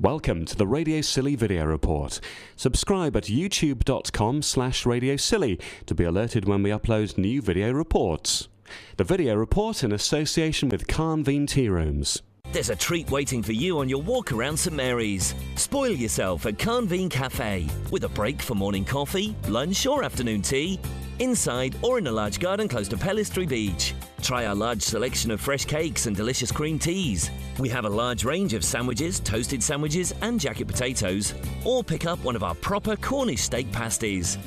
Welcome to the Radio Scilly video report. Subscribe at youtube.com/Radio Scilly to be alerted when we upload new video reports. The video report in association with Carnveen Tea Rooms. There's a treat waiting for you on your walk around St Mary's. Spoil yourself at Carnveen Cafe with a break for morning coffee, lunch or afternoon tea, inside or in a large garden close to Pellistry Beach. Try our large selection of fresh cakes and delicious cream teas. We have a large range of sandwiches, toasted sandwiches and jacket potatoes, or pick up one of our proper Cornish steak pasties.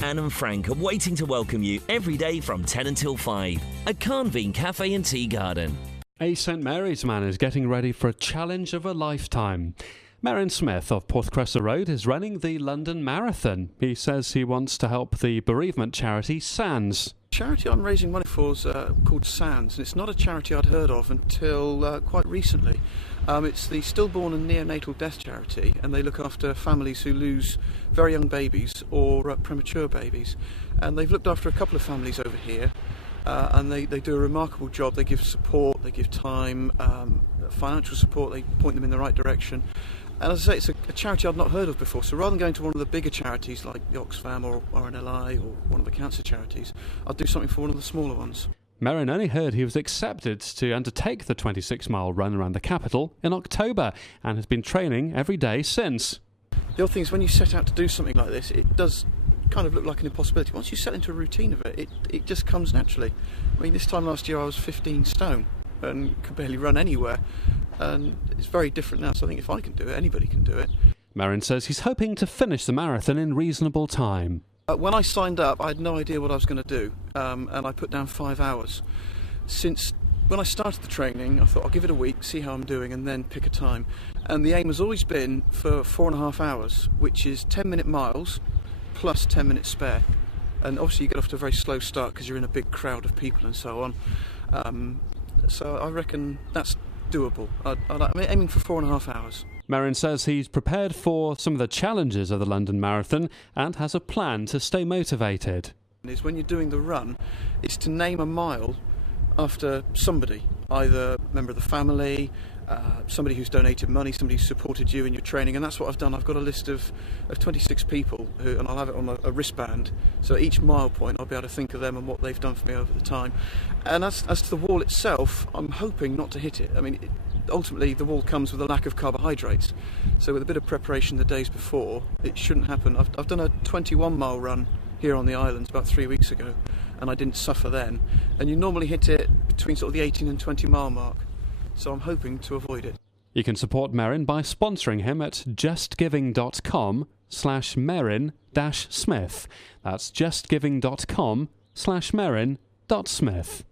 Anne and Frank are waiting to welcome you every day from 10 until 5 at Carnveen Cafe and Tea Garden. A St Mary's man is getting ready for a challenge of a lifetime. Merryn Smith of Porthcressa Road is running the London Marathon. He says he wants to help the bereavement charity SANS. The charity I'm raising money for is called SANS, and it's not a charity I'd heard of until quite recently. It's the Stillborn and Neonatal Death Charity, and they look after families who lose very young babies or premature babies. And they've looked after a couple of families over here, and they do a remarkable job. They give support, they give time, financial support, they point them in the right direction. And as I say, it's a charity I've not heard of before, so rather than going to one of the bigger charities like the Oxfam or RNLI or one of the cancer charities, I'll do something for one of the smaller ones. Merryn only heard he was accepted to undertake the 26-mile run around the capital in October and has been training every day since. The other thing is, when you set out to do something like this, it does kind of look like an impossibility. Once you set into a routine of it, it just comes naturally. I mean, this time last year I was 15 stone and could barely run anywhere, and it's very different now, so I think if I can do it, anybody can do it. Merryn says he's hoping to finish the marathon in reasonable time. When I signed up, I had no idea what I was going to do, and I put down 5 hours. Since when I started the training, I thought I'll give it a week, see how I'm doing, and then pick a time. And the aim has always been for 4.5 hours, which is 10-minute miles plus 10 minutes spare. And obviously you get off to a very slow start because you're in a big crowd of people and so on. So I reckon that's doable. I'm aiming for 4.5 hours. Merryn says he's prepared for some of the challenges of the London Marathon and has a plan to stay motivated. Is when you're doing the run, it's to name a mile after somebody, either a member of the family, somebody who's donated money, somebody who's supported you in your training, and that's what I've done. I've got a list of 26 people, and I'll have it on a wristband, so each mile point I'll be able to think of them and what they've done for me over the time. And as to the wall itself, I'm hoping not to hit it. I mean, ultimately the wall comes with a lack of carbohydrates, so with a bit of preparation the days before, it shouldn't happen. I've done a 21-mile run here on the islands about 3 weeks ago, and I didn't suffer then, and you normally hit it between sort of the 18 and 20 mile mark, so I'm hoping to avoid it. You can support Merryn by sponsoring him at justgiving.com/Merryn-Smith. That's justgiving.com/Merryn.Smith.